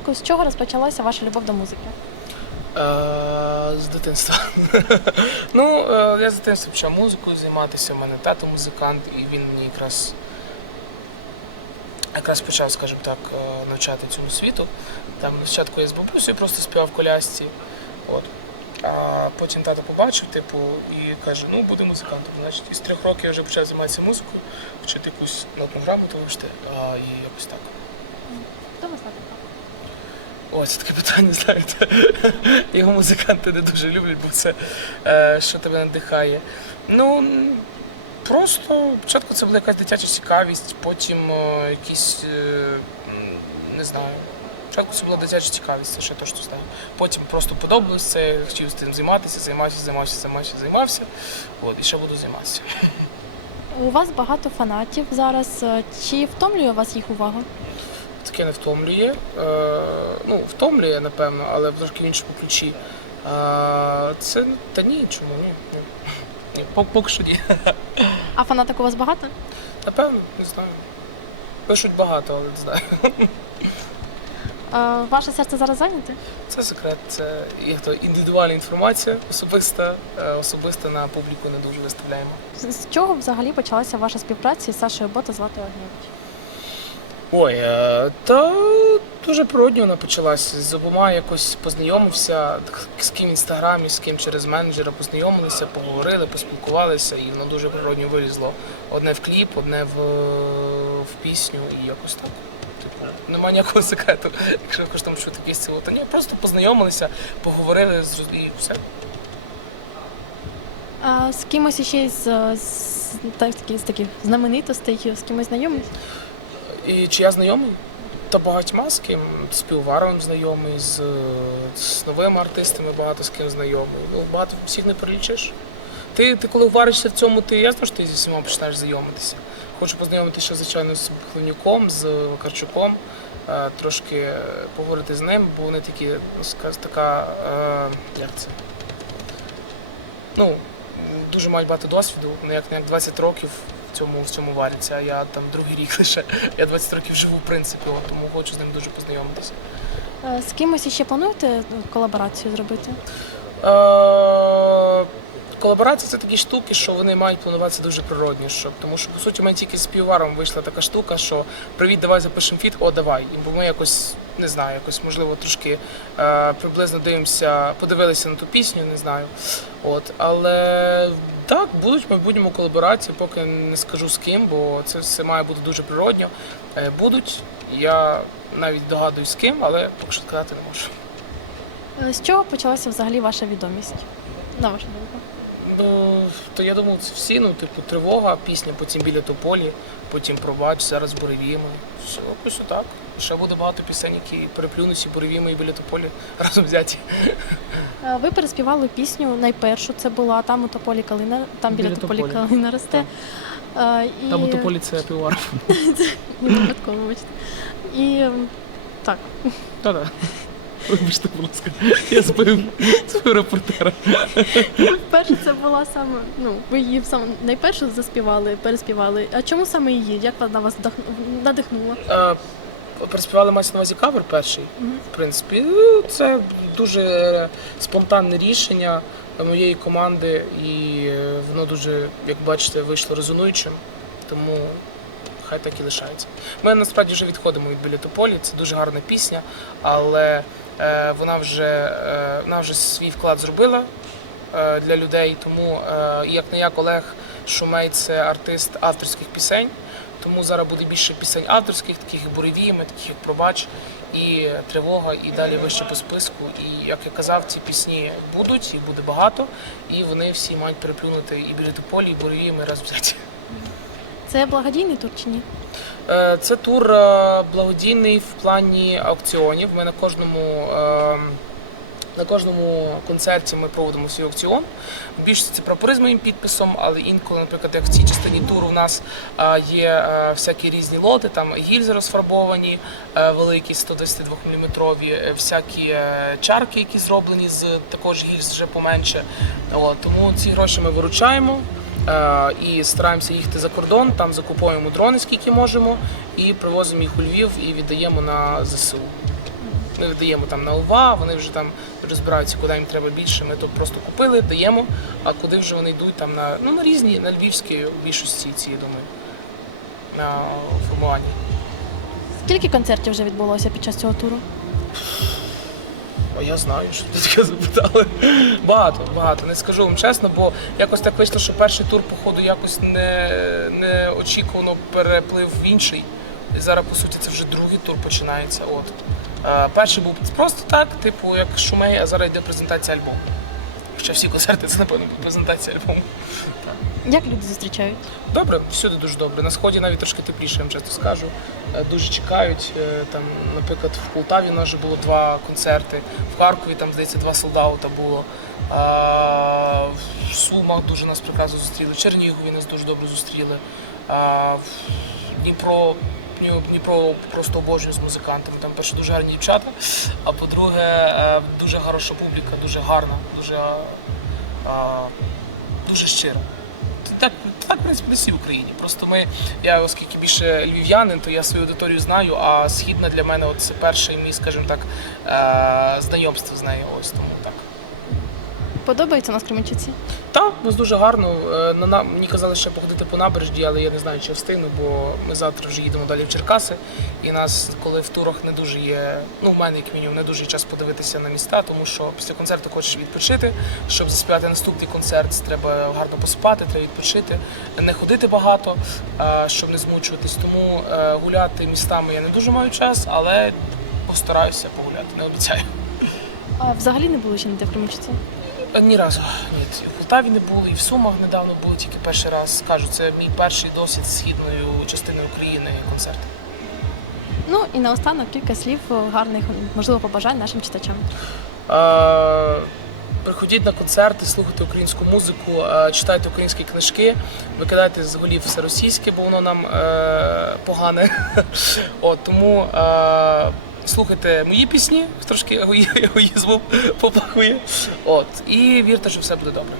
початку, з чого розпочалася ваша любов до музики? Е, з дитинства. ну, е, я з дитинства почав музикою займатися. У мене тато музикант, і він мені якраз якраз почав, скажімо так, е, навчати цьому світу. Там на початку я з бабусею просто співав в колясці. От. А потім тато побачив, типу, і каже, ну буде музикантом. Значить, із трьох років я вже почав займатися музикою, вчити якусь нотну грамоту вивчити, а, і якось так. Хто вас так? О, таке питання, знаєте. Його музиканти не дуже люблять, бо це е, що тебе надихає. Ну, просто спочатку це була якась дитяча цікавість, потім е, якісь, е, не знаю. Спочатку це була дитяча цікавість, це ще точно знаю. Потім просто подобалось це, хотів з тим займатися, займався, займався, займався, займався. От, і ще буду займатися. У вас багато фанатів зараз. Чи втомлює вас їх увага? Таке не втомлює. Е, ну, втомлює, напевно, але в трошки в іншому ключі. Е, це та ні, чому ні? ні. Поки що ні. А фанаток у вас багато? Напевно, не знаю. Пишуть багато, але не знаю. Е, Ваше серце зараз зайняте? Це секрет, це як то індивідуальна інформація, особиста, особиста на публіку не дуже виставляємо. З з чого взагалі почалася ваша співпраця із Сашою Бота Златою Огнєвич? Ой, е, та дуже природньо вона почалася. З обома якось познайомився, з ким в інстаграмі, з ким через менеджера познайомилися, поговорили, поспілкувалися, і воно дуже природньо вилізло. Одне в кліп, одне в, в пісню, і якось так. Типу, немає ніякого секрету, якщо якось там чути якісь ціло. Та ні, просто познайомилися, поговорили і все. А з кимось ще з, з, так, з таких знаменитостей, з кимось знайомий? І чи я знайомий? Та багатьма з ким з півоваровим знайомий, з, з новими артистами багато з ким знайомий. Ну, багато всіх не перелічиш. Ти, ти коли варишся в цьому, ти ясно, що ти зі всіма починаєш знайомитися. Хочу познайомитися звичайно, з Хливнюком, з Вакарчуком, е, трошки поговорити з ним, бо вони такі, ну, така, е, як це? Ну, дуже мають багато досвіду, вони як як 20 років в цьому, в цьому варяться, а я там другий рік лише. Я 20 років живу, в принципі, от, тому хочу з ним дуже познайомитися. Е, З кимось ще плануєте ну, колаборацію зробити? Е, Колаборації це такі штуки, що вони мають плануватися дуже природні. Щоб, тому що, по суті, у мене тільки з півваром вийшла така штука, що привіт, давай запишемо фіт, о, давай. Бо ми якось, не знаю, якось, можливо, трошки е, приблизно дивимося, подивилися на ту пісню, не знаю. От, але так, будуть в майбутньому колаборації, поки не скажу з ким, бо це все має бути дуже природньо. Е, будуть, я навіть догадуюсь з ким, але поки що сказати не можу. Е, З чого почалася взагалі ваша відомість? На вашу думку? То я думав, це всі, ну, типу, тривога, пісня, потім біля тополі, потім пробач, зараз буревіми. Все, якось отак. Ще буде багато пісень, які переплюнуться і буревіми і біля тополі разом взяті. Ви переспівали пісню найпершу. Це була там у тополі калина, там біля, Біля тополі, тополі. калина росте. Е, І... Там у тополі це півар. Не випадково, вибачте. І так. Та-да. Вибачте, будь ласка, я збив свого репортера. Перше це була саме, ну, ви її саме найперше заспівали, переспівали. А чому саме її? Як вона вас вдохну- надихнула? Е, Переспівали мається на увазі кавер перший. В принципі, ну, це дуже спонтанне рішення моєї команди, і е, воно дуже, як бачите, вийшло резонуючим. Тому хай так і лишається. Ми насправді вже відходимо від білетополі. Це дуже гарна пісня, але е, вона вже е, вона вже свій вклад зробила е, для людей. Тому е, як не як Олег Шумей це артист авторських пісень. Тому зараз буде більше пісень авторських, таких як буревіми, таких як пробач і тривога, і далі вище по списку. І як я казав, ці пісні будуть, їх буде багато, і вони всі мають переплюнути і біля тополі, і буревіми раз взяті. Це благодійний тур чи ні? Е, Це тур е, благодійний в плані аукціонів. Ми на кожному. е, На кожному концерті ми проводимо свій аукціон. Більшість це прапори з моїм підписом, але інколи, наприклад, як в цій частині туру в нас є всякі різні лоти, там гільзи розфарбовані, великі 122 мм, всякі чарки, які зроблені з також гільз вже поменше. От, тому ці гроші ми виручаємо. Е, і стараємося їхати за кордон, там закуповуємо дрони, скільки можемо, і привозимо їх у Львів і віддаємо на ЗСУ. Ми видаємо там на ОВА, вони вже там розбираються, куди їм треба більше. Ми то просто купили, даємо. А куди вже вони йдуть там на ну на різні, на львівські більшості ці, я думаю, на формуванні. Скільки концертів вже відбулося під час цього туру? А я знаю, що ти таке запитали. Багато, багато. Не скажу вам чесно, бо якось так вийшло, що перший тур, походу, якось не, неочікувано переплив в інший. І зараз, по суті, це вже другий тур починається. От. Е, перший був просто так, типу, як шумей, а зараз йде презентація альбому. Хоча всі концерти це, напевно, буде презентація альбому. Як люди зустрічають? Добре, всюди дуже добре. На сході навіть трошки тепліше, я вам чесно скажу. Е, Дуже чекають. Е, Там, наприклад, в Полтаві у нас вже було два концерти, в Харкові там, здається, два солдата було. А, В Сумах дуже нас прекрасно зустріли, в Чернігові нас дуже добре зустріли. А, в Дніпро, Дніпро- просто обожнюю з музикантами. Там перше дуже гарні дівчата, а по-друге, е, дуже хороша публіка, дуже гарна, дуже, дуже щира. Так, так, в принципі, десь в Україні. Просто ми, я оскільки більше львів'янин, то я свою аудиторію знаю, а східна для мене от це перше мій, скажімо так, е, знайомство з нею. Ось тому так. Подобається нас Кременчуці? У нас дуже гарно. Е, На, на, мені казали ще походити по набережні, але я не знаю, чи встигну, бо ми завтра вже їдемо далі в Черкаси. І нас, коли в турах не дуже є, ну в мене як мінімум, не дуже є час подивитися на міста, тому що після концерту хочеш відпочити. Щоб заспівати наступний концерт, треба гарно поспати, треба відпочити, не ходити багато, е, щоб не змучуватись. Тому е, гуляти містами я не дуже маю час, але постараюся погуляти, не обіцяю. А взагалі не було ще ніде в Кременчуці? Е, Ні разу. Ні. В Полтаві не було, і в Сумах недавно було тільки перший раз. Кажу, це мій перший досвід з східною частиною України концерт. Ну і наостанок кілька слів гарних, можливо, побажань нашим читачам. Е, Приходіть на концерти, слухайте українську музику, е, читайте українські книжки, викидайте з голів все російське, бо воно нам е, погане. От, тому е, слухайте мої пісні, трошки егої- егоїзмом попахує. От, і вірте, що все буде добре.